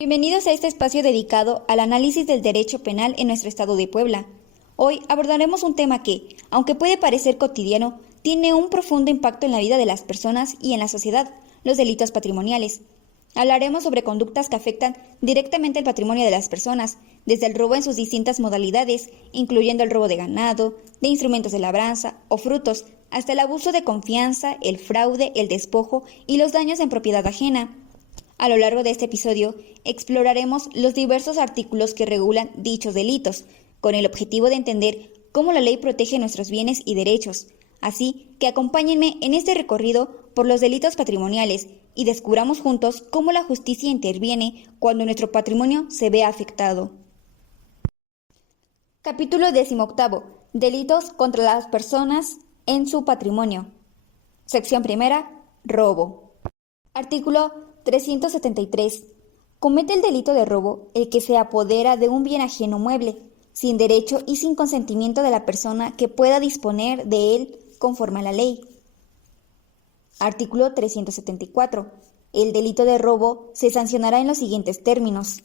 Bienvenidos a este espacio dedicado al análisis del derecho penal en nuestro estado de Puebla. Hoy abordaremos un tema que, aunque puede parecer cotidiano, tiene un profundo impacto en la vida de las personas y en la sociedad, los delitos patrimoniales. Hablaremos sobre conductas que afectan directamente el patrimonio de las personas, desde el robo en sus distintas modalidades, incluyendo el robo de ganado, de instrumentos de labranza o frutos, hasta el abuso de confianza, el fraude, el despojo y los daños en propiedad ajena. A lo largo de este episodio, exploraremos los diversos artículos que regulan dichos delitos, con el objetivo de entender cómo la ley protege nuestros bienes y derechos. Así que acompáñenme en este recorrido por los delitos patrimoniales y descubramos juntos cómo la justicia interviene cuando nuestro patrimonio se ve afectado. Capítulo 18. Delitos contra las personas en su patrimonio. Sección primera. Robo. Artículo 373. Comete el delito de robo el que se apodera de un bien ajeno mueble, sin derecho y sin consentimiento de la persona que pueda disponer de él conforme a la ley. Artículo 374. El delito de robo se sancionará en los siguientes términos.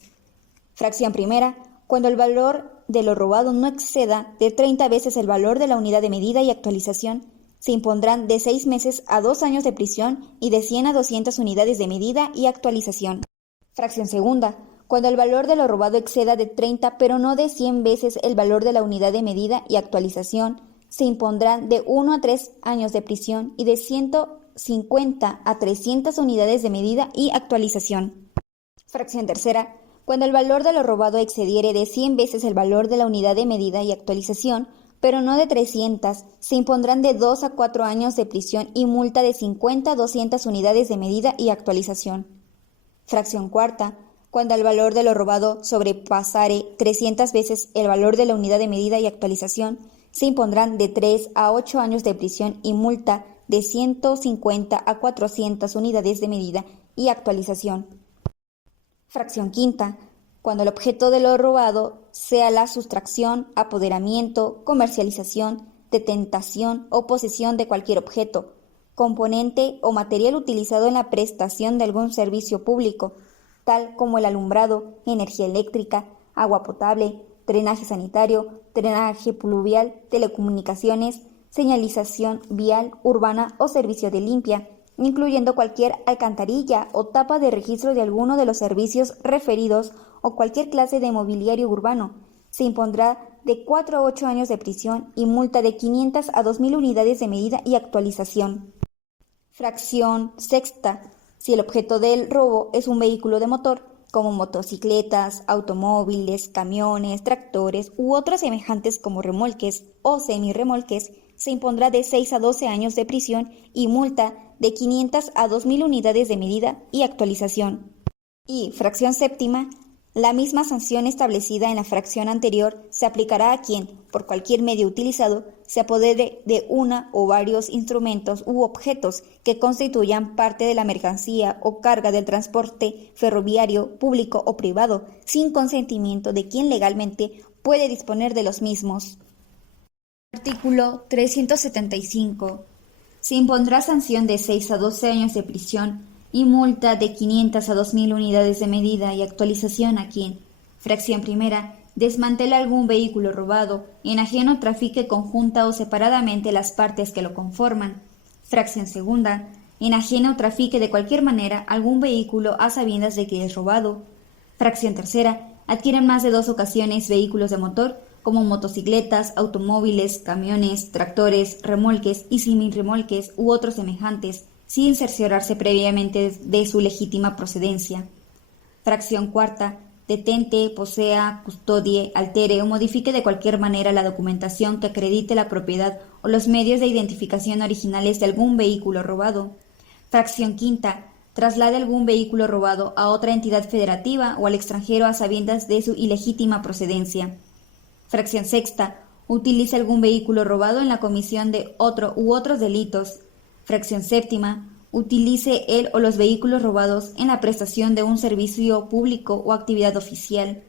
Fracción primera. Cuando el valor de lo robado no exceda de 30 veces el valor de la unidad de medida y actualización, se impondrán de 6 meses a 2 años de prisión y de 100 a 200 unidades de medida y actualización. Fracción segunda. Cuando el valor de lo robado exceda de 30 pero no de 100 veces el valor de la unidad de medida y actualización, se impondrán de 1 a 3 años de prisión y de 150 a 300 unidades de medida y actualización. Fracción tercera. Cuando el valor de lo robado excediere de 100 veces el valor de la unidad de medida y actualización, pero no de 300, se impondrán de 2 a 4 años de prisión y multa de 50 a 200 unidades de medida y actualización. Fracción cuarta. Cuando el valor de lo robado sobrepasare 300 veces el valor de la unidad de medida y actualización, se impondrán de 3 a 8 años de prisión y multa de 150 a 400 unidades de medida y actualización. Fracción quinta. Cuando el objeto de lo robado sea la sustracción, apoderamiento, comercialización, detentación o posesión de cualquier objeto, componente o material utilizado en la prestación de algún servicio público, tal como el alumbrado, energía eléctrica, agua potable, drenaje sanitario, drenaje pluvial, telecomunicaciones, señalización vial, urbana o servicio de limpia, incluyendo cualquier alcantarilla o tapa de registro de alguno de los servicios referidos o cualquier clase de mobiliario urbano, se impondrá de 4 a 8 años de prisión y multa de 500 a 2.000 unidades de medida y actualización. Fracción sexta. Si el objeto del robo es un vehículo de motor, como motocicletas, automóviles, camiones, tractores u otros semejantes como remolques o semirremolques, se impondrá de 6 a 12 años de prisión y multa de 500 a 2.000 unidades de medida y actualización. Y, fracción séptima, la misma sanción establecida en la fracción anterior se aplicará a quien, por cualquier medio utilizado, se apodere de una o varios instrumentos u objetos que constituyan parte de la mercancía o carga del transporte ferroviario, público o privado, sin consentimiento de quien legalmente puede disponer de los mismos. Artículo 375. Se impondrá sanción de 6 a 12 años de prisión y multa de 500 a 2.000 unidades de medida y actualización a quien, fracción primera, desmantela algún vehículo robado, enajeno, trafique conjunta o separadamente las partes que lo conforman. Fracción segunda, enajena o trafique de cualquier manera algún vehículo a sabiendas de que es robado. Fracción tercera, adquiere en más de 2 ocasiones vehículos de motor, como motocicletas, automóviles, camiones, tractores, remolques y semirremolques u otros semejantes, sin cerciorarse previamente de su legítima procedencia. Fracción cuarta. Detente, posea, custodie, altere o modifique de cualquier manera la documentación que acredite la propiedad o los medios de identificación originales de algún vehículo robado. Fracción quinta. Traslade algún vehículo robado a otra entidad federativa o al extranjero a sabiendas de su ilegítima procedencia. Fracción sexta. Utiliza algún vehículo robado en la comisión de otro u otros delitos. Fracción séptima. Utilice él o los vehículos robados en la prestación de un servicio público o actividad oficial.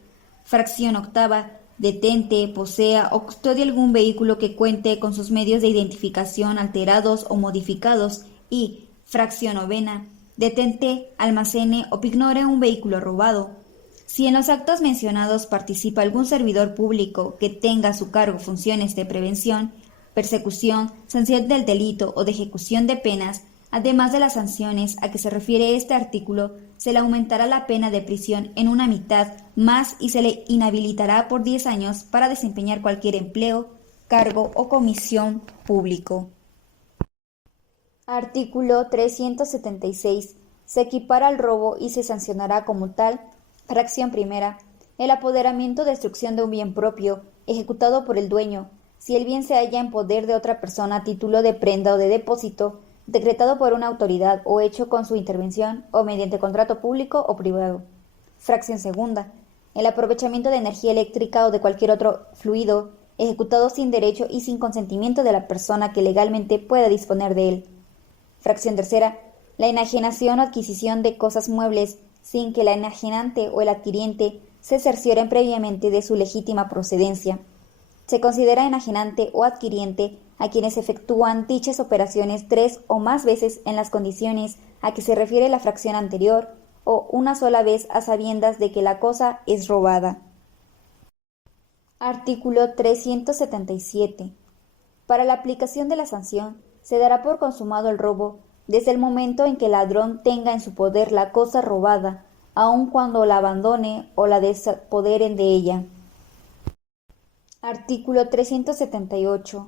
Fracción octava. Detente, posea o custodie algún vehículo que cuente con sus medios de identificación alterados o modificados. Y, fracción novena. Detente, almacene o pignore un vehículo robado. Si en los actos mencionados participa algún servidor público que tenga a su cargo funciones de prevención, persecución, sanción del delito o de ejecución de penas, además de las sanciones a que se refiere este artículo, se le aumentará la pena de prisión en una mitad más y se le inhabilitará por 10 años para desempeñar cualquier empleo, cargo o comisión público. Artículo 376. Se equipara al robo y se sancionará como tal, fracción primera, el apoderamiento o destrucción de un bien propio, ejecutado por el dueño, si el bien se halla en poder de otra persona a título de prenda o de depósito, decretado por una autoridad o hecho con su intervención o mediante contrato público o privado. Fracción segunda, el aprovechamiento de energía eléctrica o de cualquier otro fluido, ejecutado sin derecho y sin consentimiento de la persona que legalmente pueda disponer de él. Fracción tercera, la enajenación o adquisición de cosas muebles sin que el enajenante o el adquiriente se cercioren previamente de su legítima procedencia. Se considera enajenante o adquiriente a quienes efectúan dichas operaciones 3 o más veces en las condiciones a que se refiere la fracción anterior o una sola vez a sabiendas de que la cosa es robada. Artículo 377. Para la aplicación de la sanción, se dará por consumado el robo desde el momento en que el ladrón tenga en su poder la cosa robada, aun cuando la abandone o la desapoderen de ella. Artículo 378.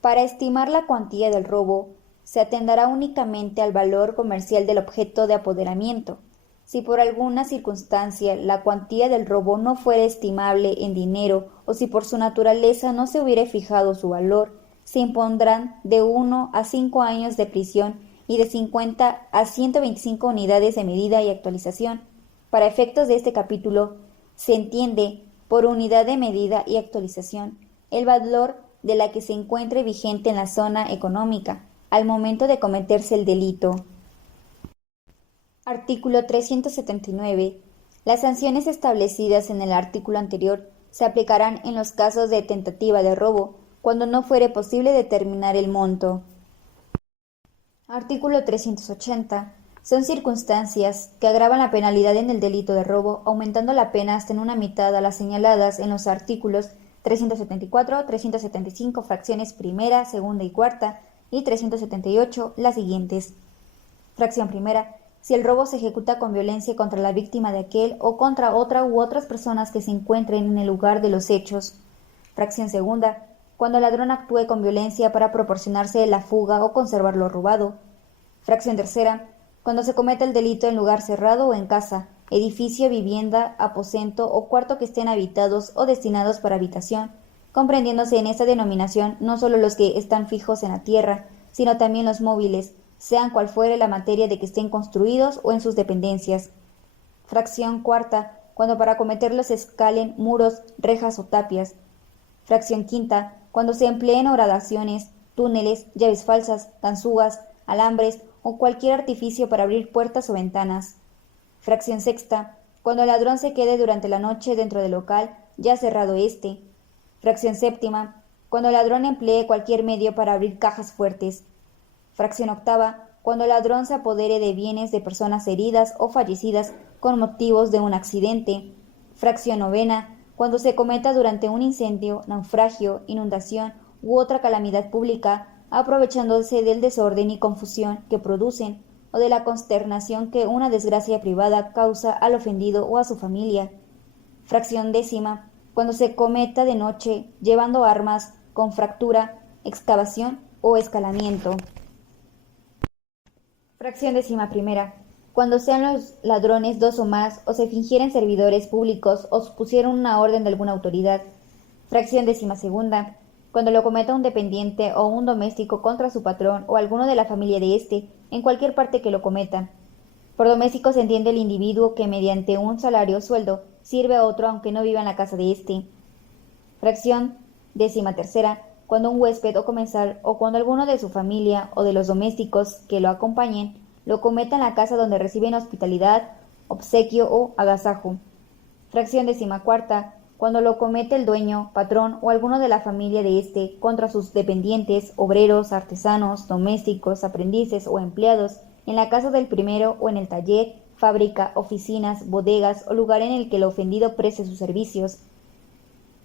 Para estimar la cuantía del robo, se atenderá únicamente al valor comercial del objeto de apoderamiento. Si por alguna circunstancia la cuantía del robo no fuera estimable en dinero o si por su naturaleza no se hubiere fijado su valor, se impondrán de 1 a 5 años de prisión y de 50 a 125 unidades de medida y actualización. Para efectos de este capítulo, se entiende por unidad de medida y actualización el valor de la que se encuentre vigente en la zona económica al momento de cometerse el delito. Artículo 379. Las sanciones establecidas en el artículo anterior se aplicarán en los casos de tentativa de robo, cuando no fuere posible determinar el monto. Artículo 380. Son circunstancias que agravan la penalidad en el delito de robo, aumentando la pena hasta en una mitad a las señaladas en los artículos 374, 375, fracciones primera, segunda y cuarta, y 378, las siguientes. Fracción primera. Si el robo se ejecuta con violencia contra la víctima de aquel o contra otra u otras personas que se encuentren en el lugar de los hechos. Fracción segunda. Cuando el ladrón actúe con violencia para proporcionarse la fuga o conservar lo robado. Fracción tercera. Cuando se cometa el delito en lugar cerrado o en casa, edificio, vivienda, aposento o cuarto que estén habitados o destinados para habitación, comprendiéndose en esta denominación no solo los que están fijos en la tierra, sino también los móviles, sean cual fuere la materia de que estén construidos o en sus dependencias. Fracción cuarta. Cuando para cometerlos se escalen muros, rejas o tapias. Fracción quinta. Cuando se empleen horadaciones, túneles, llaves falsas, ganzúas, alambres o cualquier artificio para abrir puertas o ventanas. Fracción sexta. Cuando el ladrón se quede durante la noche dentro del local, ya cerrado éste. Fracción séptima. Cuando el ladrón emplee cualquier medio para abrir cajas fuertes. Fracción octava. Cuando el ladrón se apodere de bienes de personas heridas o fallecidas con motivos de un accidente. Fracción novena. Cuando se cometa durante un incendio, naufragio, inundación u otra calamidad pública, aprovechándose del desorden y confusión que producen o de la consternación que una desgracia privada causa al ofendido o a su familia. Fracción décima. Cuando se cometa de noche, llevando armas, con fractura, excavación o escalamiento. Fracción décima primera. Cuando sean los ladrones 2 o más, o se fingieren servidores públicos, o supusieron una orden de alguna autoridad. Fracción décima segunda. Cuando lo cometa un dependiente o un doméstico contra su patrón o alguno de la familia de éste, en cualquier parte que lo cometa. Por doméstico se entiende el individuo que mediante un salario o sueldo sirve a otro aunque no viva en la casa de éste. Fracción décima tercera. Cuando un huésped o comensal o cuando alguno de su familia o de los domésticos que lo acompañen lo cometa en la casa donde reciben hospitalidad, obsequio o agasajo. Fracción décima cuarta. Cuando lo comete el dueño, patrón o alguno de la familia de éste contra sus dependientes, obreros, artesanos, domésticos, aprendices o empleados, en la casa del primero o en el taller, fábrica, oficinas, bodegas o lugar en el que el ofendido preste sus servicios.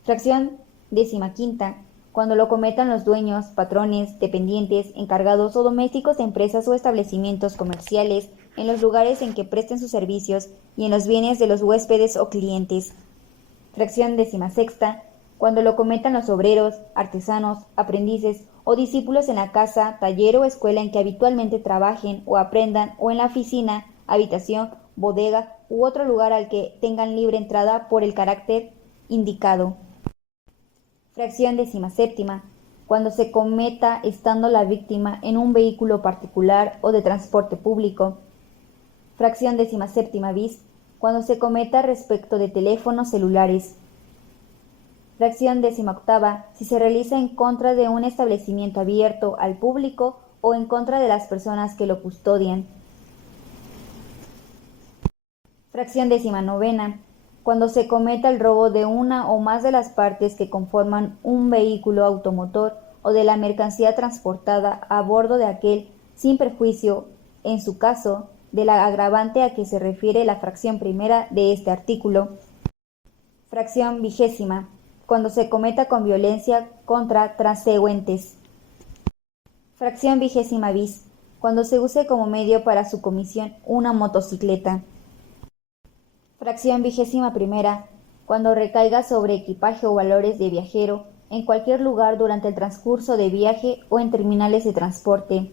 Fracción 15. Cuando lo cometan los dueños, patrones, dependientes, encargados o domésticos de empresas o establecimientos comerciales en los lugares en que presten sus servicios y en los bienes de los huéspedes o clientes. Fracción 16. Cuando lo cometan los obreros, artesanos, aprendices o discípulos en la casa, taller o escuela en que habitualmente trabajen o aprendan, o en la oficina, habitación, bodega u otro lugar al que tengan libre entrada por el carácter indicado. Fracción 17. Cuando se cometa estando la víctima en un vehículo particular o de transporte público. Fracción 17 bis. Cuando se cometa respecto de teléfonos celulares. Fracción 18. Si se realiza en contra de un establecimiento abierto al público o en contra de las personas que lo custodian. Fracción 19. Cuando se cometa el robo de una o más de las partes que conforman un vehículo automotor o de la mercancía transportada a bordo de aquel, sin perjuicio, en su caso, de la agravante a que se refiere la fracción primera de este artículo. Fracción 20. Cuando se cometa con violencia contra transeúntes. Fracción 20 bis. Cuando se use como medio para su comisión una motocicleta. Fracción 21. Cuando recaiga sobre equipaje o valores de viajero en cualquier lugar durante el transcurso de viaje o en terminales de transporte.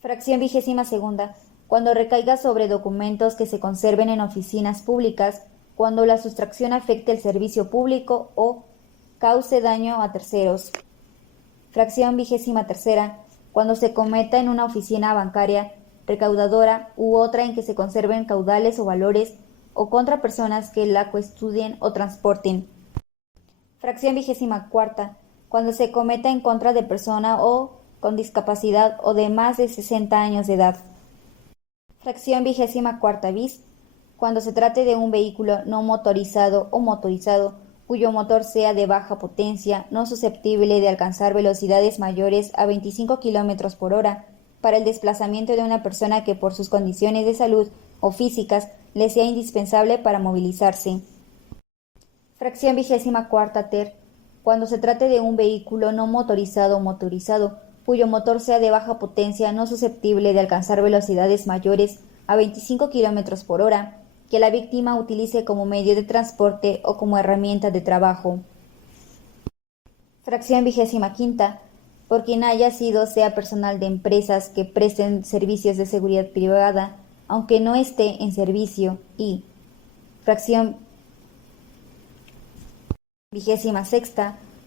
Fracción 22. Cuando recaiga sobre documentos que se conserven en oficinas públicas, cuando la sustracción afecte el servicio público o cause daño a terceros. Fracción 23. Cuando se cometa en una oficina bancaria, recaudadora u otra en que se conserven caudales o valores o contra personas que la custodien o transporten. Fracción 24. Cuando se cometa en contra de persona o con discapacidad o de más de 60 años de edad. Fracción 24 bis. Cuando se trate de un vehículo no motorizado o motorizado cuyo motor sea de baja potencia, no susceptible de alcanzar velocidades mayores a 25 km por hora, para el desplazamiento de una persona que por sus condiciones de salud o físicas le sea indispensable para movilizarse. Fracción 24 ter. Cuando se trate de un vehículo no motorizado o motorizado, cuyo motor sea de baja potencia no susceptible de alcanzar velocidades mayores a 25 km por hora, que la víctima utilice como medio de transporte o como herramienta de trabajo. Fracción 25. Por quien haya sido sea personal de empresas que presten servicios de seguridad privada, aunque no esté en servicio, y fracción 26.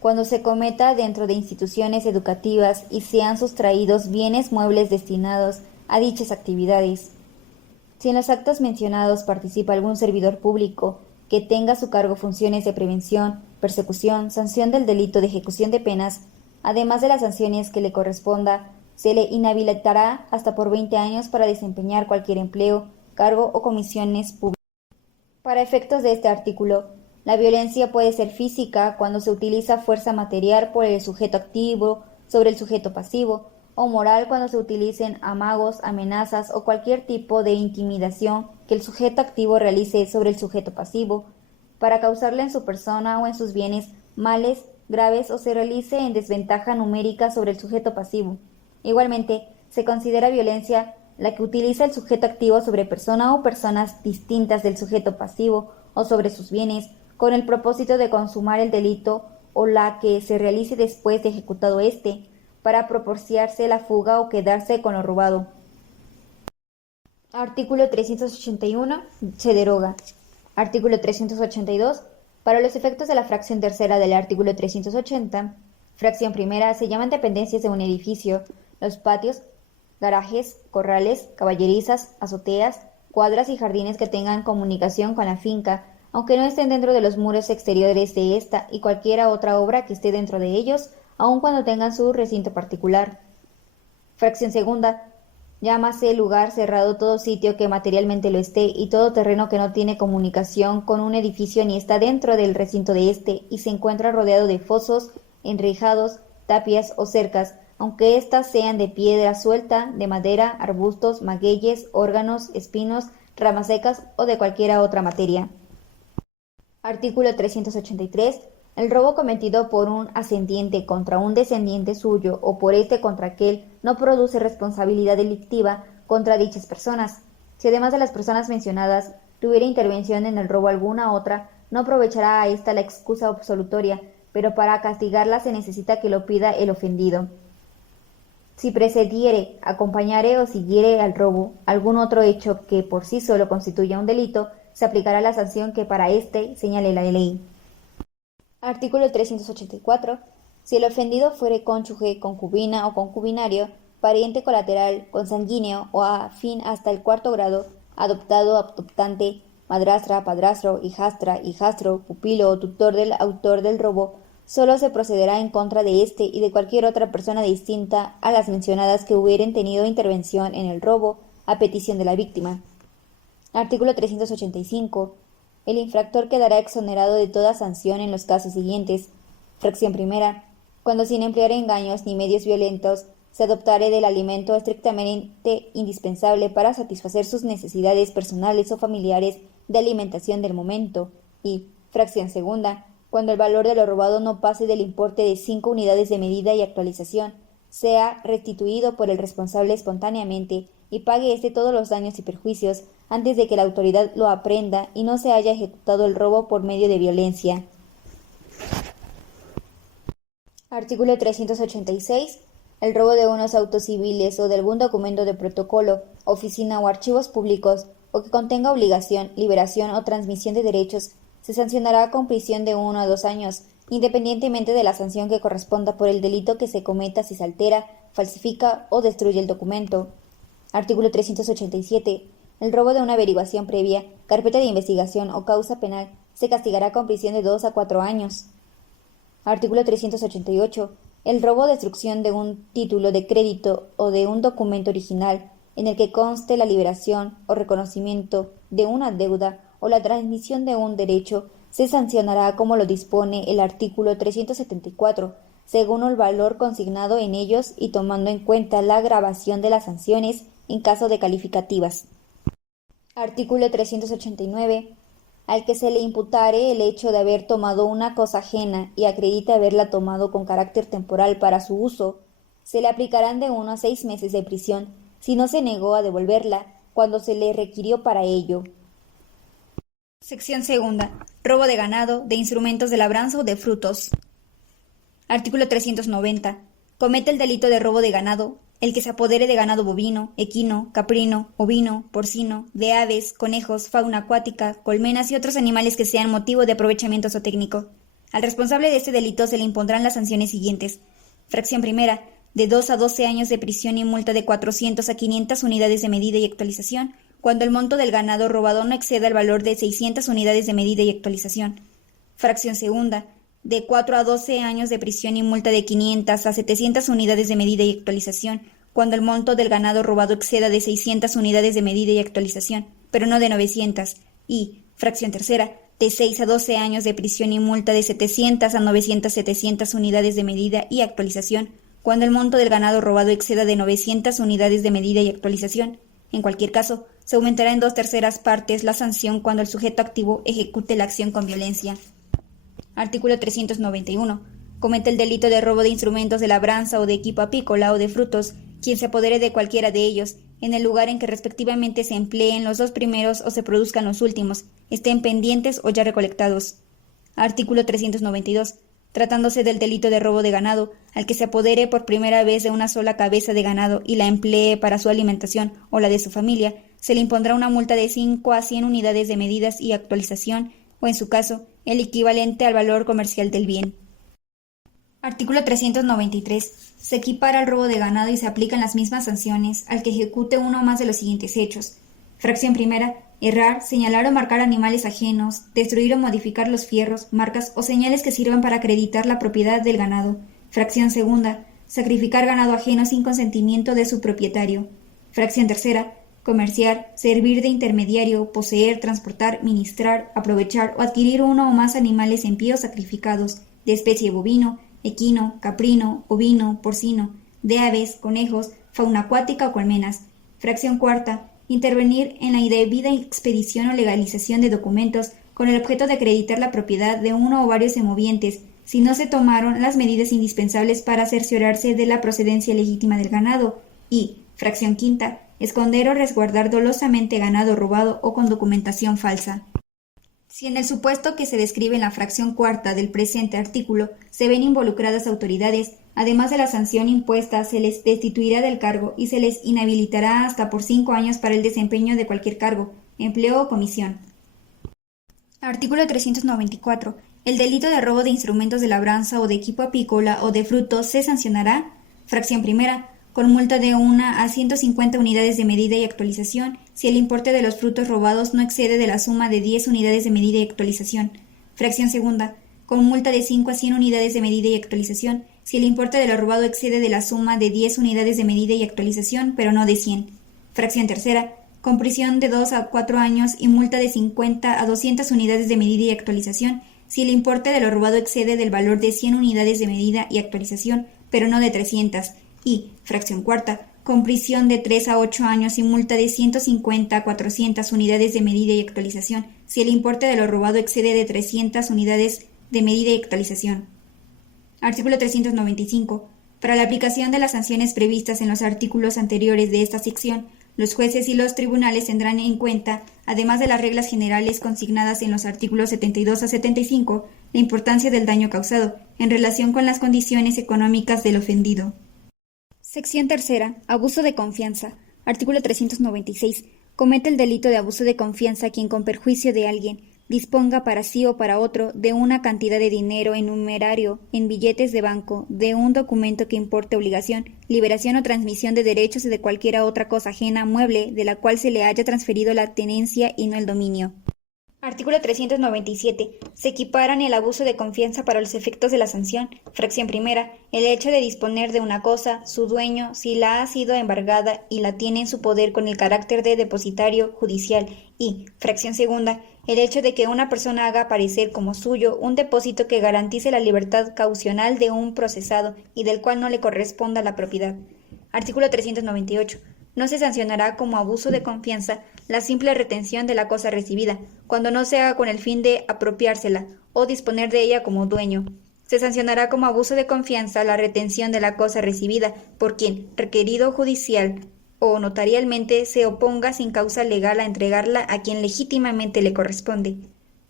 Cuando se cometa dentro de instituciones educativas y sean sustraídos bienes muebles destinados a dichas actividades. Si en los actos mencionados participa algún servidor público que tenga a su cargo funciones de prevención, persecución, sanción del delito de ejecución de penas, además de las sanciones que le corresponda, se le inhabilitará hasta por 20 años para desempeñar cualquier empleo, cargo o comisiones públicas. Para efectos de este artículo, la violencia puede ser física cuando se utiliza fuerza material por el sujeto activo sobre el sujeto pasivo, o moral cuando se utilicen amagos, amenazas o cualquier tipo de intimidación que el sujeto activo realice sobre el sujeto pasivo, para causarle en su persona o en sus bienes males graves o se realice en desventaja numérica sobre el sujeto pasivo. Igualmente, se considera violencia la que utiliza el sujeto activo sobre persona o personas distintas del sujeto pasivo o sobre sus bienes, con el propósito de consumar el delito, o la que se realice después de ejecutado éste, para propiciarse la fuga o quedarse con lo robado. Artículo 381. Se deroga. Artículo 382. Para los efectos de la fracción tercera del artículo 380, fracción primera, se llaman dependencias de un edificio los patios, garajes, corrales, caballerizas, azoteas, cuadras y jardines que tengan comunicación con la finca, aunque no estén dentro de los muros exteriores de esta, y cualquiera otra obra que esté dentro de ellos, aun cuando tengan su recinto particular. Fracción segunda. Llámase lugar cerrado todo sitio que materialmente lo esté, y todo terreno que no tiene comunicación con un edificio ni está dentro del recinto de éste, y se encuentra rodeado de fosos, enrejados, tapias o cercas, aunque éstas sean de piedra suelta, de madera, arbustos, magueyes, órganos, espinos, ramas secas o de cualquier otra materia. Artículo 383. El robo cometido por un ascendiente contra un descendiente suyo o por éste contra aquel no produce responsabilidad delictiva contra dichas personas. Si además de las personas mencionadas tuviera intervención en el robo alguna otra, no aprovechará a ésta la excusa absolutoria, pero para castigarla se necesita que lo pida el ofendido. Si precediere, acompañare o siguiere al robo algún otro hecho que por sí solo constituya un delito, se aplicará la sanción que para éste señale la ley. Artículo 384. Si el ofendido fuere cónyuge, concubina o concubinario, pariente colateral, consanguíneo o afín hasta el cuarto grado, adoptado, adoptante, madrastra, padrastro, hijastra, hijastro, pupilo o tutor del autor del robo, solo se procederá en contra de éste y de cualquier otra persona distinta a las mencionadas que hubieran tenido intervención en el robo a petición de la víctima. Artículo 385. El infractor quedará exonerado de toda sanción en los casos siguientes. Fracción primera. Cuando sin emplear engaños ni medios violentos se adoptare del alimento estrictamente indispensable para satisfacer sus necesidades personales o familiares de alimentación del momento. Y, fracción segunda, cuando el valor de lo robado no pase del importe de 5 unidades de medida y actualización, sea restituido por el responsable espontáneamente y pague éste todos los daños y perjuicios antes de que la autoridad lo aprenda y no se haya ejecutado el robo por medio de violencia. Artículo 386. El robo de unos autos civiles o de algún documento de protocolo, oficina o archivos públicos o que contenga obligación, liberación o transmisión de derechos se sancionará con prisión de 1 a 2 años, independientemente de la sanción que corresponda por el delito que se cometa si se altera, falsifica o destruye el documento. Artículo 387. El robo de una averiguación previa, carpeta de investigación o causa penal se castigará con prisión de 2 a 4 años. Artículo 388. El robo o destrucción de un título de crédito o de un documento original en el que conste la liberación o reconocimiento de una deuda o la transmisión de un derecho se sancionará como lo dispone el artículo 374, según el valor consignado en ellos y tomando en cuenta la gravación de las sanciones en caso de calificativas. Artículo 389. Al que se le imputare el hecho de haber tomado una cosa ajena y acredite haberla tomado con carácter temporal para su uso, se le aplicarán de 1 a 6 meses de prisión si no se negó a devolverla cuando se le requirió para ello. Sección segunda. Robo de ganado, de instrumentos de labranza o de frutos. Artículo 390. Comete el delito de robo de ganado el que se apodere de ganado bovino, equino, caprino, ovino, porcino, de aves, conejos, fauna acuática, colmenas y otros animales que sean motivo de aprovechamiento zootécnico. Al responsable de este delito se le impondrán las sanciones siguientes. Fracción primera, de 2 a 12 años de prisión y multa de 400 a 500 unidades de medida y actualización, cuando el monto del ganado robado no exceda el valor de 600 unidades de medida y actualización. Fracción segunda, de 4 a 12 años de prisión y multa de 500 a 700 unidades de medida y actualización, cuando el monto del ganado robado exceda de 600 unidades de medida y actualización, pero no de 900. Y, fracción tercera, de 6 a 12 años de prisión y multa de 700 a 700 unidades de medida y actualización, cuando el monto del ganado robado exceda de 900 unidades de medida y actualización. En cualquier caso, se aumentará en 2/3 partes la sanción cuando el sujeto activo ejecute la acción con violencia. Artículo 391. Comete el delito de robo de instrumentos de labranza o de equipo apícola o de frutos, quien se apodere de cualquiera de ellos, en el lugar en que respectivamente se empleen los 2 primeros o se produzcan los últimos, estén pendientes o ya recolectados. Artículo 392. Tratándose del delito de robo de ganado, al que se apodere por primera vez de una sola cabeza de ganado y la emplee para su alimentación o la de su familia, se le impondrá una multa de 5 a 100 unidades de medidas y actualización, o en su caso, el equivalente al valor comercial del bien. Artículo 393. Se equipara el robo de ganado y se aplican las mismas sanciones al que ejecute uno o más de los siguientes hechos. Fracción primera. Errar, señalar o marcar animales ajenos, destruir o modificar los fierros, marcas o señales que sirvan para acreditar la propiedad del ganado. Fracción segunda. Sacrificar ganado ajeno sin consentimiento de su propietario. Fracción tercera. Comerciar, servir de intermediario, poseer, transportar, ministrar, aprovechar o adquirir uno o más animales en pie o sacrificados, de especie bovino, equino, caprino, ovino, porcino, de aves, conejos, fauna acuática o colmenas. Fracción cuarta. Intervenir en la indebida expedición o legalización de documentos con el objeto de acreditar la propiedad de uno o varios semovientes, si no se tomaron las medidas indispensables para cerciorarse de la procedencia legítima del ganado. Y, fracción quinta, esconder o resguardar dolosamente ganado robado o con documentación falsa. Si en el supuesto que se describe en la fracción cuarta del presente artículo se ven involucradas autoridades, además de la sanción impuesta, se les destituirá del cargo y se les inhabilitará hasta por 5 años para el desempeño de cualquier cargo, empleo o comisión. Artículo 394. El delito de robo de instrumentos de labranza o de equipo apícola o de frutos se sancionará, fracción primera, con multa de 1 a 150 unidades de medida y actualización si el importe de los frutos robados no excede de la suma de 10 unidades de medida y actualización. Fracción segunda, con multa de 5 a 100 unidades de medida y actualización si el importe de lo robado excede de la suma de 10 unidades de medida y actualización, pero no de 100. Fracción tercera, con prisión de 2 a 4 años y multa de 50 a 200 unidades de medida y actualización si el importe de lo robado excede del valor de 100 unidades de medida y actualización, pero no de 300. Y, fracción cuarta, con prisión de 3 a 8 años y multa de 150 a 400 unidades de medida y actualización si el importe de lo robado excede de 300 unidades de medida y actualización. Artículo 395. Para la aplicación de las sanciones previstas en los artículos anteriores de esta sección, los jueces y los tribunales tendrán en cuenta, además de las reglas generales consignadas en los artículos 72 a 75, la importancia del daño causado, en relación con las condiciones económicas del ofendido. Sección tercera. Abuso de confianza. Artículo 396. Comete el delito de abuso de confianza quien con perjuicio de alguien disponga para sí o para otro de una cantidad de dinero en numerario, en billetes de banco, de un documento que importe obligación, liberación o transmisión de derechos o de cualquiera otra cosa ajena, mueble, de la cual se le haya transferido la tenencia y no el dominio. Artículo 397. Se equiparan el abuso de confianza para los efectos de la sanción. Fracción primera. El hecho de disponer de una cosa, su dueño, si la ha sido embargada y la tiene en su poder con el carácter de depositario judicial. Y, fracción segunda, el hecho de que una persona haga aparecer como suyo un depósito que garantice la libertad caucional de un procesado y del cual no le corresponda la propiedad. Artículo 398. No se sancionará como abuso de confianza la simple retención de la cosa recibida, cuando no se haga con el fin de apropiársela o disponer de ella como dueño. Se sancionará como abuso de confianza la retención de la cosa recibida por quien, requerido judicial o notarialmente, se oponga sin causa legal a entregarla a quien legítimamente le corresponde.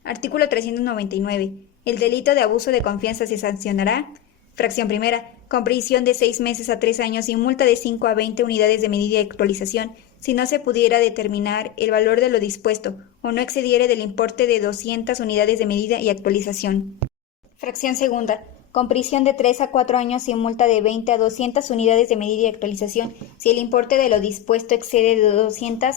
Artículo 399. El delito de abuso de confianza se sancionará, fracción primera, con prisión de 6 meses a 3 años y multa de 5 a 20 unidades de medida y actualización, si no se pudiera determinar el valor de lo dispuesto, o no excediere del importe de 200 unidades de medida y actualización. Fracción segunda, con prisión de 3 a 4 años y multa de 20 a 200 unidades de medida y actualización, si el importe de lo dispuesto excede de 200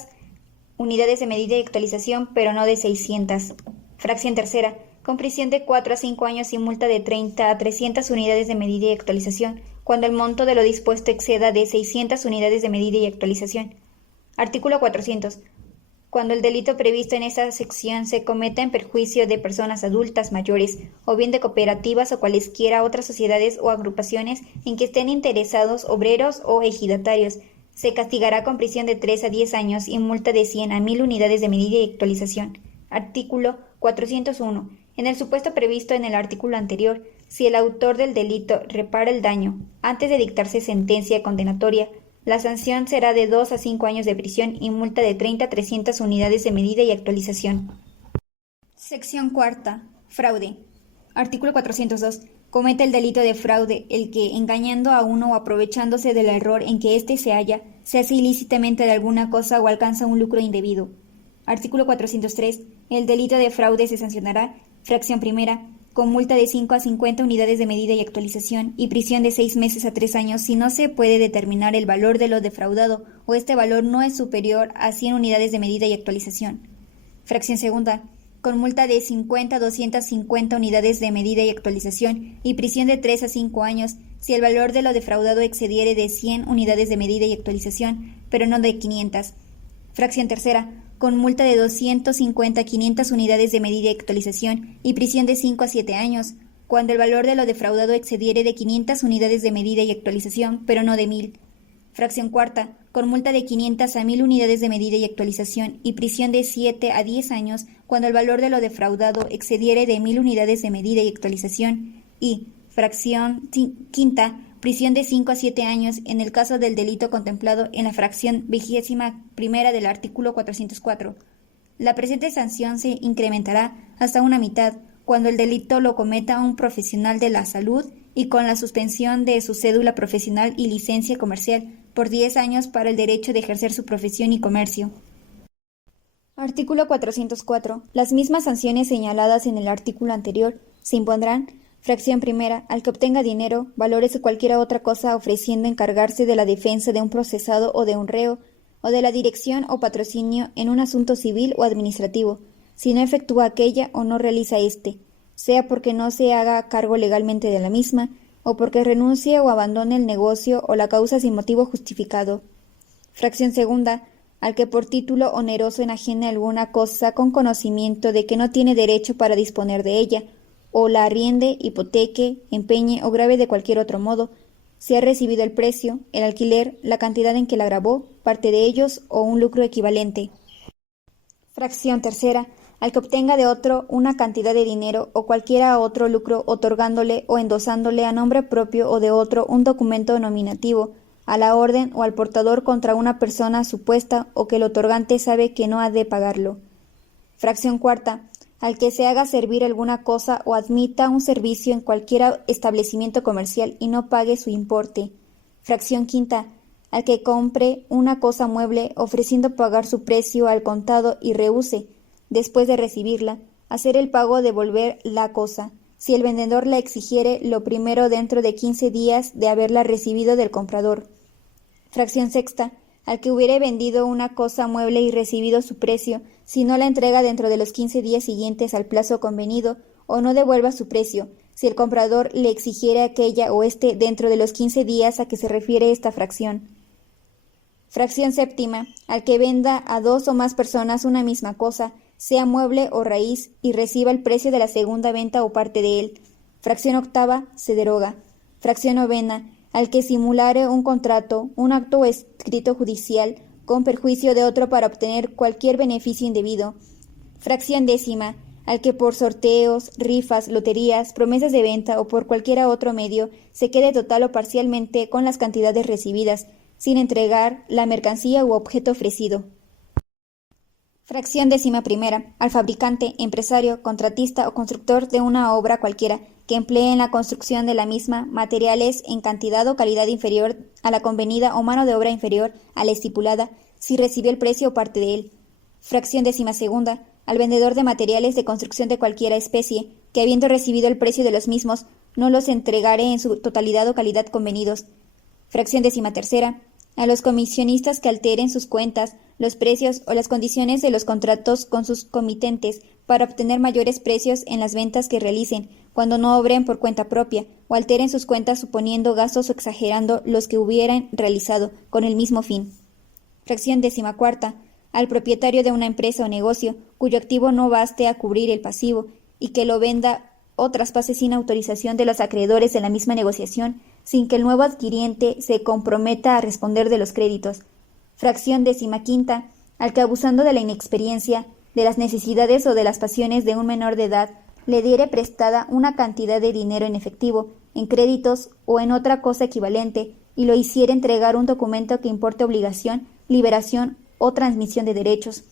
unidades de medida y actualización, pero no de 600. Fracción tercera, con prisión de 4 a 5 años y multa de 30 a 300 unidades de medida y actualización, cuando el monto de lo dispuesto exceda de 600 unidades de medida y actualización. Artículo 400. Cuando el delito previsto en esta sección se cometa en perjuicio de personas adultas mayores, o bien de cooperativas o cualesquiera otras sociedades o agrupaciones en que estén interesados obreros o ejidatarios, se castigará con prisión de 3 a 10 años y multa de 100 a 1000 unidades de medida y actualización. Artículo 401. En el supuesto previsto en el artículo anterior, si el autor del delito repara el daño antes de dictarse sentencia condenatoria, la sanción será de 2 a 5 años de prisión y multa de 30 a 300 unidades de medida y actualización. Sección cuarta. Fraude. Artículo 402. Comete el delito de fraude el que, engañando a uno o aprovechándose del error en que éste se halla, se hace ilícitamente de alguna cosa o alcanza un lucro indebido. Artículo 403. El delito de fraude se sancionará, fracción primera, con multa de 5 a 50 unidades de medida y actualización y prisión de 6 meses a 3 años si no se puede determinar el valor de lo defraudado o este valor no es superior a 100 unidades de medida y actualización. Fracción segunda, con multa de 50 a 250 unidades de medida y actualización y prisión de 3 a 5 años si el valor de lo defraudado excediere de 100 unidades de medida y actualización, pero no de 500. Fracción tercera, con multa de 250 a 500 unidades de medida y actualización y prisión de 5 a 7 años, cuando el valor de lo defraudado excediere de 500 unidades de medida y actualización, pero no de 1000. Fracción cuarta, con multa de 500 a 1000 unidades de medida y actualización y prisión de 7 a 10 años cuando el valor de lo defraudado excediere de 1000 unidades de medida y actualización y, fracción quinta, prisión de 5 a 7 años en el caso del delito contemplado en la fracción 21ª del artículo 404. La presente sanción se incrementará hasta una mitad cuando el delito lo cometa un profesional de la salud y con la suspensión de su cédula profesional y licencia comercial por 10 años para el derecho de ejercer su profesión y comercio. Artículo 404. Las mismas sanciones señaladas en el artículo anterior se impondrán, fracción primera, al que obtenga dinero, valores o cualquier otra cosa ofreciendo encargarse de la defensa de un procesado o de un reo, o de la dirección o patrocinio en un asunto civil o administrativo, si no efectúa aquella o no realiza éste, sea porque no se haga cargo legalmente de la misma, o porque renuncie o abandone el negocio o la causa sin motivo justificado. Fracción segunda, al que por título oneroso enajene alguna cosa con conocimiento de que no tiene derecho para disponer de ella, o la arriende, hipoteque, empeñe o grave de cualquier otro modo, si ha recibido el precio, el alquiler, la cantidad en que la gravó, parte de ellos o un lucro equivalente. Fracción tercera, al que obtenga de otro una cantidad de dinero o cualquiera otro lucro otorgándole o endosándole a nombre propio o de otro un documento nominativo, a la orden o al portador contra una persona supuesta o que el otorgante sabe que no ha de pagarlo. Fracción cuarta, al que se haga servir alguna cosa o admita un servicio en cualquier establecimiento comercial y no pague su importe. Fracción quinta, al que compre una cosa mueble ofreciendo pagar su precio al contado y rehúse, después de recibirla, hacer el pago o devolver la cosa, si el vendedor la exigiere lo primero dentro de 15 días de haberla recibido del comprador. Fracción sexta, al que hubiere vendido una cosa mueble y recibido su precio, si no la entrega dentro de los 15 días siguientes al plazo convenido, o no devuelva su precio, si el comprador le exigiere aquella o éste dentro de los 15 días a que se refiere esta fracción. Fracción séptima, al que venda a 2 o más personas una misma cosa, sea mueble o raíz, y reciba el precio de la segunda venta o parte de él. Fracción octava, se deroga. Fracción novena, al que simulare un contrato, un acto o escrito judicial, con perjuicio de otro para obtener cualquier beneficio indebido. Fracción décima, al que por sorteos, rifas, loterías, promesas de venta o por cualquier otro medio se quede total o parcialmente con las cantidades recibidas, sin entregar la mercancía u objeto ofrecido. Fracción décima primera, al fabricante, empresario, contratista o constructor de una obra cualquiera, que emplee en la construcción de la misma materiales en cantidad o calidad inferior a la convenida o mano de obra inferior a la estipulada, si recibió el precio o parte de él. Fracción décima segunda, al vendedor de materiales de construcción de cualquiera especie, que habiendo recibido el precio de los mismos, no los entregare en su totalidad o calidad convenidos. Fracción décima tercera, a los comisionistas que alteren sus cuentas, los precios o las condiciones de los contratos con sus comitentes para obtener mayores precios en las ventas que realicen, cuando no obren por cuenta propia, o alteren sus cuentas suponiendo gastos o exagerando los que hubieran realizado con el mismo fin. Fracción décima cuarta, al propietario de una empresa o negocio, cuyo activo no baste a cubrir el pasivo, y que lo venda o traspase sin autorización de los acreedores de la misma negociación, sin que el nuevo adquiriente se comprometa a responder de los créditos. Fracción décima quinta, al que abusando de la inexperiencia, de las necesidades o de las pasiones de un menor de edad, le diere prestada una cantidad de dinero en efectivo, en créditos o en otra cosa equivalente, y lo hiciera entregar un documento que importe obligación, liberación o transmisión de derechos.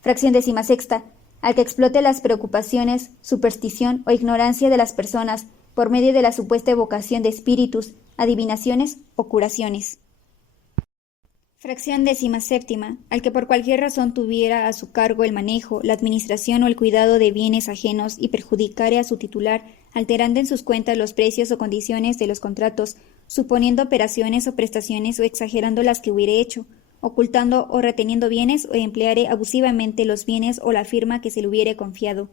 Fracción décima sexta, al que explote las preocupaciones, superstición o ignorancia de las personas por medio de la supuesta evocación de espíritus, adivinaciones o curaciones. Fracción décima séptima, al que por cualquier razón tuviera a su cargo el manejo, la administración o el cuidado de bienes ajenos y perjudicare a su titular, alterando en sus cuentas los precios o condiciones de los contratos, suponiendo operaciones o prestaciones o exagerando las que hubiere hecho, ocultando o reteniendo bienes o empleare abusivamente los bienes o la firma que se le hubiere confiado.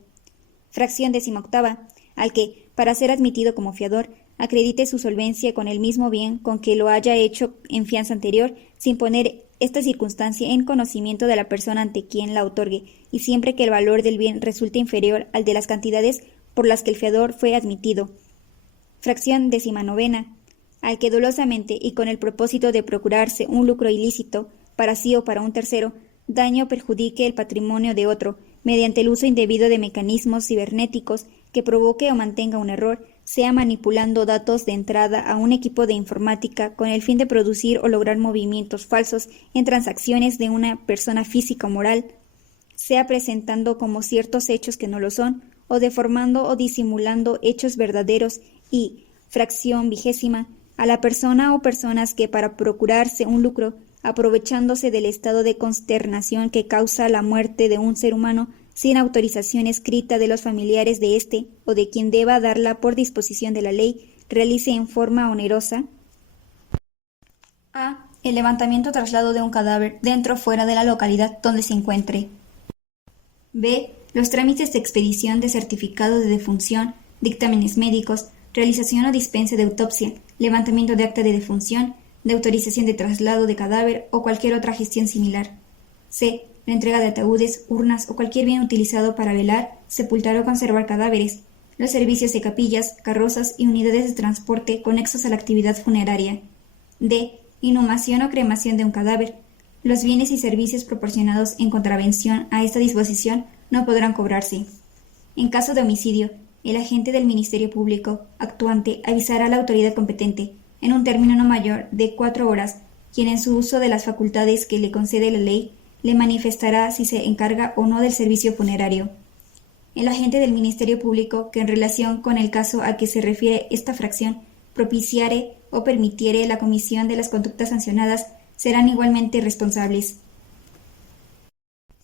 Fracción decimoctava, al que, para ser admitido como fiador, acredite su solvencia con el mismo bien con que lo haya hecho en fianza anterior, sin poner esta circunstancia en conocimiento de la persona ante quien la otorgue, y siempre que el valor del bien resulte inferior al de las cantidades por las que el fiador fue admitido. Fracción 19. Al que dolosamente y con el propósito de procurarse un lucro ilícito, para sí o para un tercero, daño o perjudique el patrimonio de otro, mediante el uso indebido de mecanismos cibernéticos que provoque o mantenga un error, sea manipulando datos de entrada a un equipo de informática con el fin de producir o lograr movimientos falsos en transacciones de una persona física o moral, sea presentando como ciertos hechos que no lo son, o deformando o disimulando hechos verdaderos y, fracción 20, a la persona o personas que para procurarse un lucro, aprovechándose del estado de consternación que causa la muerte de un ser humano sin autorización escrita de los familiares de éste o de quien deba darla por disposición de la ley, realice en forma onerosa a. El levantamiento o traslado de un cadáver dentro o fuera de la localidad donde se encuentre. B. Los trámites de expedición de certificado de defunción, dictámenes médicos, realización o dispensa de autopsia, levantamiento de acta de defunción, de autorización de traslado de cadáver o cualquier otra gestión similar. C. La entrega de ataúdes, urnas o cualquier bien utilizado para velar, sepultar o conservar cadáveres. Los servicios de capillas, carrozas y unidades de transporte conexos a la actividad funeraria. D. Inhumación o cremación de un cadáver. Los bienes y servicios proporcionados en contravención a esta disposición no podrán cobrarse. En caso de homicidio, el agente del Ministerio Público actuante avisará a la autoridad competente, en un término no mayor de 4 horas, quien en su uso de las facultades que le concede la ley, le manifestará si se encarga o no del servicio funerario. El agente del Ministerio Público que en relación con el caso a que se refiere esta fracción propiciare o permitiere la comisión de las conductas sancionadas serán igualmente responsables.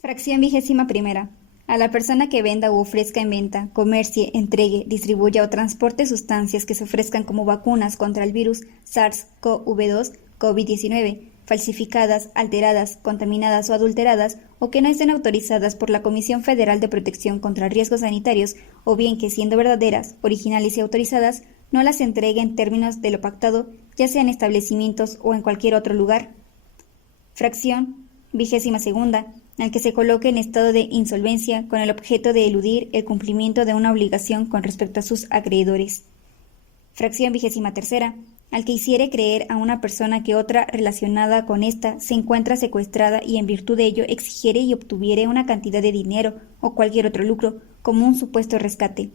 Fracción 21. A la persona que venda u ofrezca en venta, comercie, entregue, distribuya o transporte sustancias que se ofrezcan como vacunas contra el virus SARS-CoV-2, COVID-19, falsificadas, alteradas, contaminadas o adulteradas, o que no estén autorizadas por la Comisión Federal de Protección contra Riesgos Sanitarios, o bien que siendo verdaderas, originales y autorizadas, no las entregue en términos de lo pactado, ya sea en establecimientos o en cualquier otro lugar. Fracción 22. Al que se coloque en estado de insolvencia con el objeto de eludir el cumplimiento de una obligación con respecto a sus acreedores. Fracción 23. Al que hiciere creer a una persona que otra relacionada con ésta se encuentra secuestrada y en virtud de ello exigiere y obtuviere una cantidad de dinero o cualquier otro lucro como un supuesto rescate.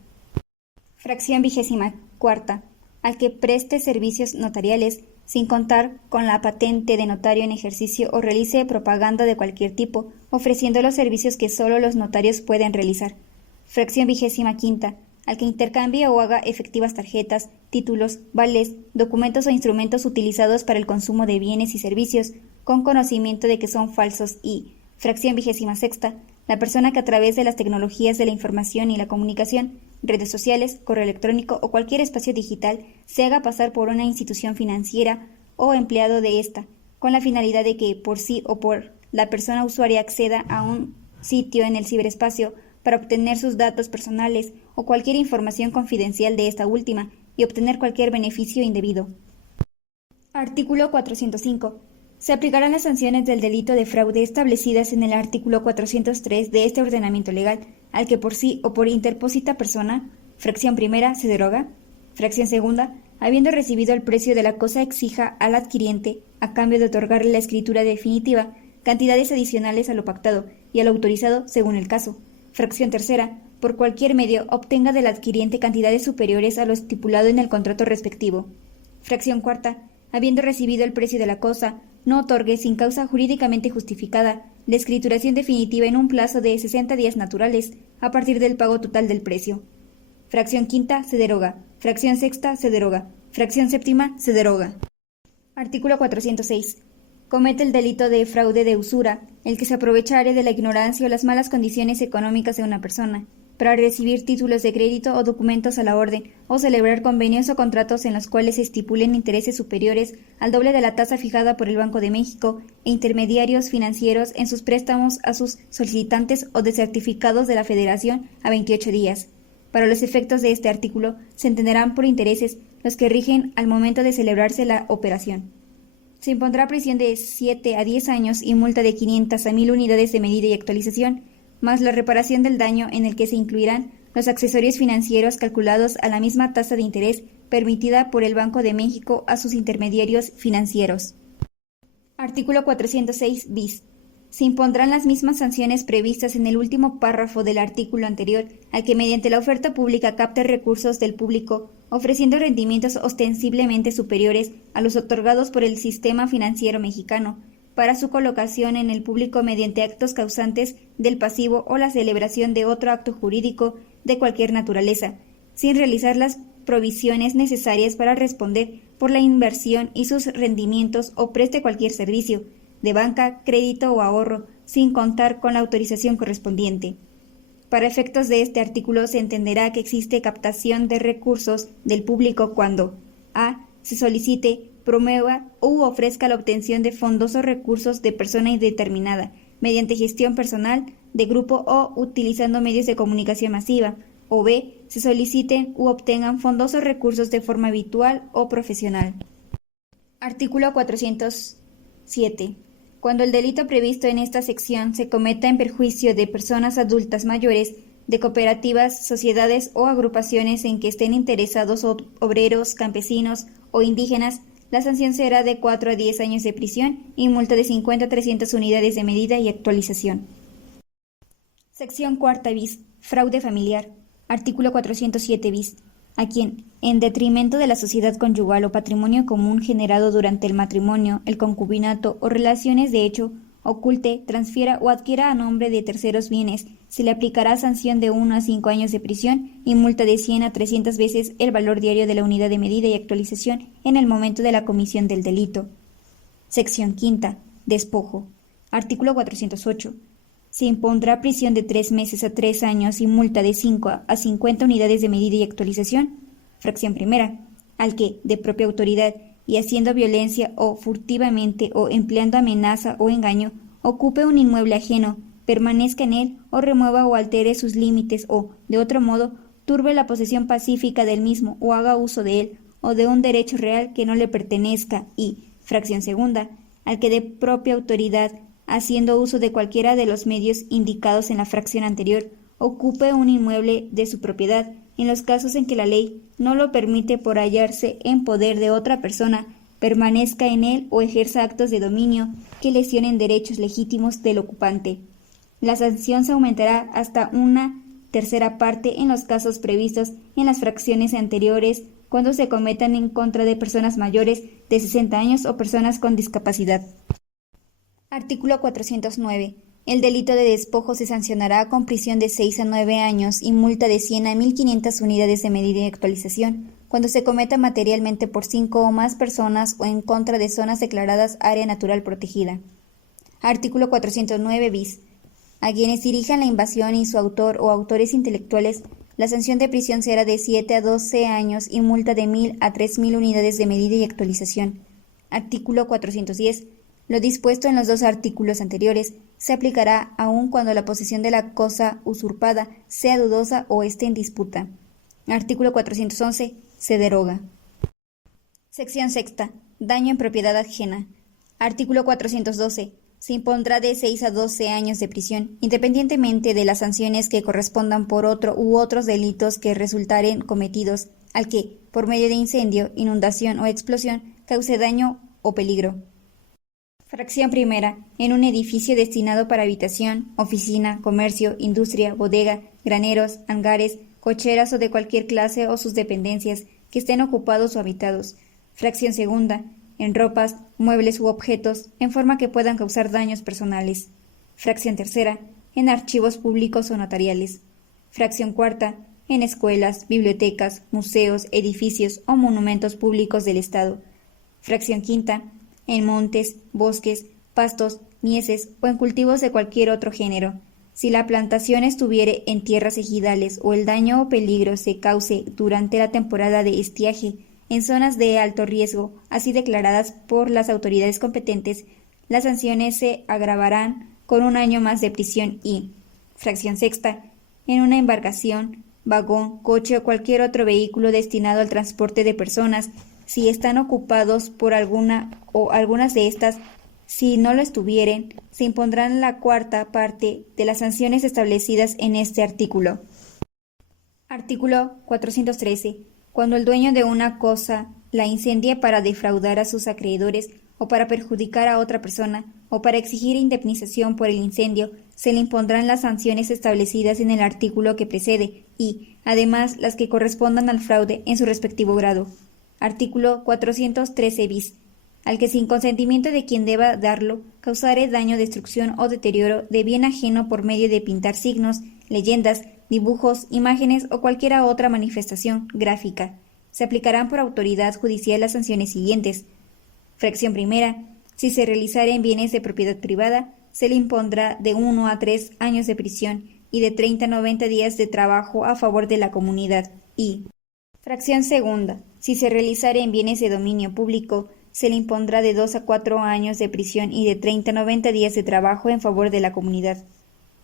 Fracción 24. Al que preste servicios notariales sin contar con la patente de notario en ejercicio o realice propaganda de cualquier tipo, ofreciendo los servicios que solo los notarios pueden realizar. Fracción 25. Al que intercambie o haga efectivas tarjetas, títulos, vales, documentos o instrumentos utilizados para el consumo de bienes y servicios, con conocimiento de que son falsos y, fracción 26. La persona que a través de las tecnologías de la información y la comunicación, redes sociales, correo electrónico o cualquier espacio digital, se haga pasar por una institución financiera o empleado de ésta, con la finalidad de que por sí o por la persona usuaria acceda a un sitio en el ciberespacio para obtener sus datos personales o cualquier información confidencial de esta última y obtener cualquier beneficio indebido. Artículo 405. Se aplicarán las sanciones del delito de fraude establecidas en el artículo 403 de este ordenamiento legal, al que por sí o por interpósita persona, fracción primera, se deroga, fracción segunda, habiendo recibido el precio de la cosa exija al adquiriente, a cambio de otorgarle la escritura definitiva, cantidades adicionales a lo pactado y a lo autorizado según el caso. Fracción tercera, por cualquier medio obtenga del adquiriente cantidades superiores a lo estipulado en el contrato respectivo. Fracción cuarta, habiendo recibido el precio de la cosa, no otorgue sin causa jurídicamente justificada la escrituración definitiva en un plazo de 60 días naturales a partir del pago total del precio. Fracción quinta se deroga. Fracción sexta se deroga. Fracción séptima se deroga. Artículo 406. Comete el delito de fraude de usura el que se aprovechare de la ignorancia o las malas condiciones económicas de una persona para recibir títulos de crédito o documentos a la orden, o celebrar convenios o contratos en los cuales se estipulen intereses superiores al doble de la tasa fijada por el Banco de México e intermediarios financieros en sus préstamos a sus solicitantes o de certificados de la Federación a 28 días. Para los efectos de este artículo, se entenderán por intereses los que rigen al momento de celebrarse la operación. Se impondrá prisión de 7 a 10 años y multa de 500 a 1000 unidades de medida y actualización, más la reparación del daño en el que se incluirán los accesorios financieros calculados a la misma tasa de interés permitida por el Banco de México a sus intermediarios financieros. Artículo 406 bis. Se impondrán las mismas sanciones previstas en el último párrafo del artículo anterior al que mediante la oferta pública capte recursos del público, ofreciendo rendimientos ostensiblemente superiores a los otorgados por el sistema financiero mexicano, para su colocación en el público mediante actos causantes del pasivo o la celebración de otro acto jurídico de cualquier naturaleza, sin realizar las provisiones necesarias para responder por la inversión y sus rendimientos o preste cualquier servicio, de banca, crédito o ahorro, sin contar con la autorización correspondiente. Para efectos de este artículo se entenderá que existe captación de recursos del público cuando a. se solicite, promueva u ofrezca la obtención de fondos o recursos de persona indeterminada, mediante gestión personal, de grupo o utilizando medios de comunicación masiva, o b. se soliciten u obtengan fondos o recursos de forma habitual o profesional. Artículo 407. Cuando el delito previsto en esta sección se cometa en perjuicio de personas adultas mayores, de cooperativas, sociedades o agrupaciones en que estén interesados obreros, campesinos o indígenas, la sanción será de 4 a 10 años de prisión y multa de 50 a 300 unidades de medida y actualización. Sección cuarta bis. Fraude familiar. Artículo 407 bis. A quien, en detrimento de la sociedad conyugal o patrimonio común generado durante el matrimonio, el concubinato o relaciones de hecho, oculte, transfiera o adquiera a nombre de terceros bienes, se le aplicará sanción de 1 a 5 años de prisión y multa de 100 a 300 veces el valor diario de la unidad de medida y actualización en el momento de la comisión del delito. Sección quinta. Despojo. Artículo 408. Se impondrá prisión de 3 meses a 3 años y multa de 5 a 50 unidades de medida y actualización. Fracción primera. Al que, de propia autoridad y haciendo violencia o furtivamente o empleando amenaza o engaño, ocupe un inmueble ajeno, permanezca en él o remueva o altere sus límites o, de otro modo, turbe la posesión pacífica del mismo o haga uso de él o de un derecho real que no le pertenezca y, fracción segunda, al que de propia autoridad, haciendo uso de cualquiera de los medios indicados en la fracción anterior, ocupe un inmueble de su propiedad, en los casos en que la ley no lo permite por hallarse en poder de otra persona, permanezca en él o ejerza actos de dominio que lesionen derechos legítimos del ocupante. La sanción se aumentará hasta 1/3 parte en los casos previstos en las fracciones anteriores cuando se cometan en contra de personas mayores de 60 años o personas con discapacidad. Artículo 409. El delito de despojo se sancionará con prisión de 6 a 9 años y multa de 100 a 1.500 unidades de medida y actualización cuando se cometa materialmente por 5 o más personas o en contra de zonas declaradas área natural protegida. Artículo 409 bis. A quienes dirijan la invasión y su autor o autores intelectuales, la sanción de prisión será de 7 a 12 años y multa de 1.000 a 3.000 unidades de medida y actualización. Artículo 410. Lo dispuesto en los 2 artículos anteriores se aplicará aun cuando la posesión de la cosa usurpada sea dudosa o esté en disputa. Artículo 411. Se deroga. Sección sexta. Daño en propiedad ajena. Artículo 412. Se impondrá de 6 a 12 años de prisión, independientemente de las sanciones que correspondan por otro u otros delitos que resultaren cometidos al que, por medio de incendio, inundación o explosión, cause daño o peligro. Fracción primera. En un edificio destinado para habitación, oficina, comercio, industria, bodega, graneros, hangares, cocheras o de cualquier clase o sus dependencias que estén ocupados o habitados. Fracción segunda. En ropas, muebles u objetos, en forma que puedan causar daños personales. Fracción tercera. En archivos públicos o notariales. Fracción cuarta. En escuelas, bibliotecas, museos, edificios o monumentos públicos del Estado. Fracción quinta. En montes, bosques, pastos, mieses o en cultivos de cualquier otro género. Si la plantación estuviere en tierras ejidales o el daño o peligro se cause durante la temporada de estiaje en zonas de alto riesgo, así declaradas por las autoridades competentes, las sanciones se agravarán con 1 año más de prisión y, fracción sexta, en una embarcación, vagón, coche o cualquier otro vehículo destinado al transporte de personas, si están ocupados por alguna o algunas de estas, si no lo estuvieren, se impondrán la 4ª parte de las sanciones establecidas en este artículo. Artículo 413. Cuando el dueño de una cosa la incendia para defraudar a sus acreedores o para perjudicar a otra persona o para exigir indemnización por el incendio, se le impondrán las sanciones establecidas en el artículo que precede y, además, las que correspondan al fraude en su respectivo grado. Artículo 413 bis. Al que sin consentimiento de quien deba darlo, causare daño, destrucción o deterioro de bien ajeno por medio de pintar signos, leyendas, dibujos, imágenes o cualquiera otra manifestación gráfica. Se aplicarán por autoridad judicial las sanciones siguientes. Fracción primera. Si se realizare en bienes de propiedad privada, se le impondrá de 1 a 3 años de prisión y de 30 a 90 días de trabajo a favor de la comunidad. Y fracción segunda. Si se realizare en bienes de dominio público, se le impondrá de 2 a 4 años de prisión y de 30 a 90 días de trabajo en favor de la comunidad.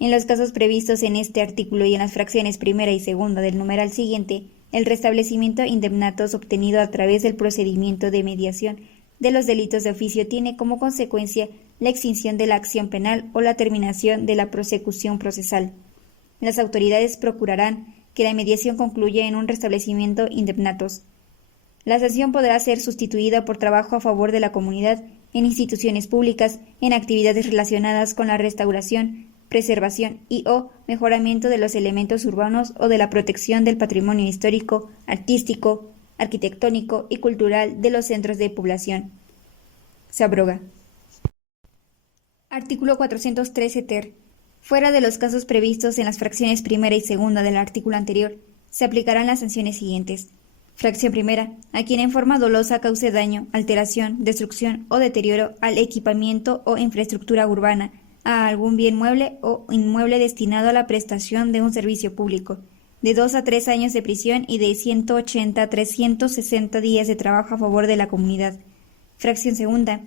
En los casos previstos en este artículo y en las fracciones primera y segunda del numeral siguiente, el restablecimiento indemnatos obtenido a través del procedimiento de mediación de los delitos de oficio tiene como consecuencia la extinción de la acción penal o la terminación de la prosecución procesal. Las autoridades procurarán que la mediación concluya en un restablecimiento indemnatos. La sanción podrá ser sustituida por trabajo a favor de la comunidad en instituciones públicas, en actividades relacionadas con la restauración, preservación y o mejoramiento de los elementos urbanos o de la protección del patrimonio histórico, artístico, arquitectónico y cultural de los centros de población. Se abroga. Artículo 413 ter. Fuera de los casos previstos en las fracciones primera y segunda del artículo anterior, se aplicarán las sanciones siguientes. Fracción primera. A quien en forma dolosa cause daño, alteración, destrucción o deterioro al equipamiento o infraestructura urbana, a algún bien mueble o inmueble destinado a la prestación de un servicio público, de 2 a 3 años de prisión y de 180 a 360 días de trabajo a favor de la comunidad. Fracción segunda.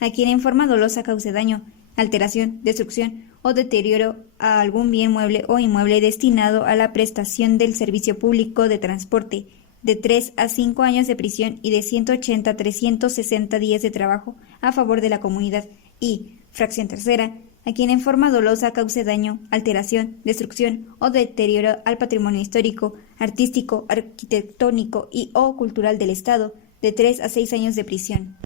A quien en forma dolosa cause daño, alteración, destrucción o deterioro a algún bien mueble o inmueble destinado a la prestación del servicio público de transporte, de 3 a 5 años de prisión y de 180 a 360 días de trabajo a favor de la comunidad. Y, fracción tercera, a quien en forma dolosa cause daño, alteración, destrucción o deterioro al patrimonio histórico, artístico, arquitectónico y o cultural del Estado, de 3 a 6 años de prisión.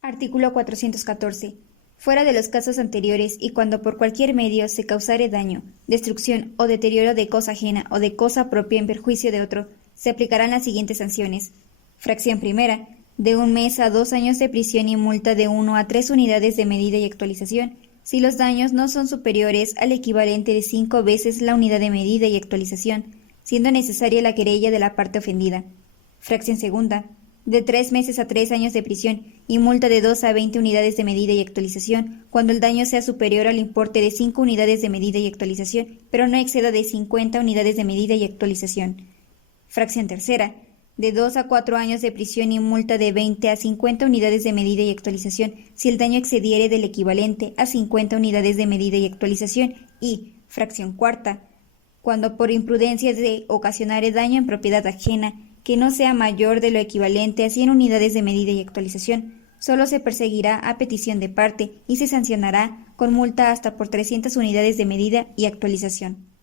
Artículo 414. Fuera de los casos anteriores y cuando por cualquier medio se causare daño, destrucción o deterioro de cosa ajena o de cosa propia en perjuicio de otro, se aplicarán las siguientes sanciones. Fracción primera. De 1 mes a 2 años de prisión y multa de 1 a 3 unidades de medida y actualización, si los daños no son superiores al equivalente de 5 veces la unidad de medida y actualización, siendo necesaria la querella de la parte ofendida. Fracción segunda. De 3 meses a 3 años de prisión y multa de 2 a 20 unidades de medida y actualización, cuando el daño sea superior al importe de 5 unidades de medida y actualización, pero no exceda de 50 unidades de medida y actualización. Fracción tercera. De 2 a 4 años de prisión y multa de 20 a 50 unidades de medida y actualización, si el daño excediere del equivalente a 50 unidades de medida y actualización. Y, fracción cuarta, cuando por imprudencia de ocasionare daño en propiedad ajena, que no sea mayor de lo equivalente a 100 unidades de medida y actualización, solo se perseguirá a petición de parte y se sancionará con multa hasta por 300 unidades de medida y actualización.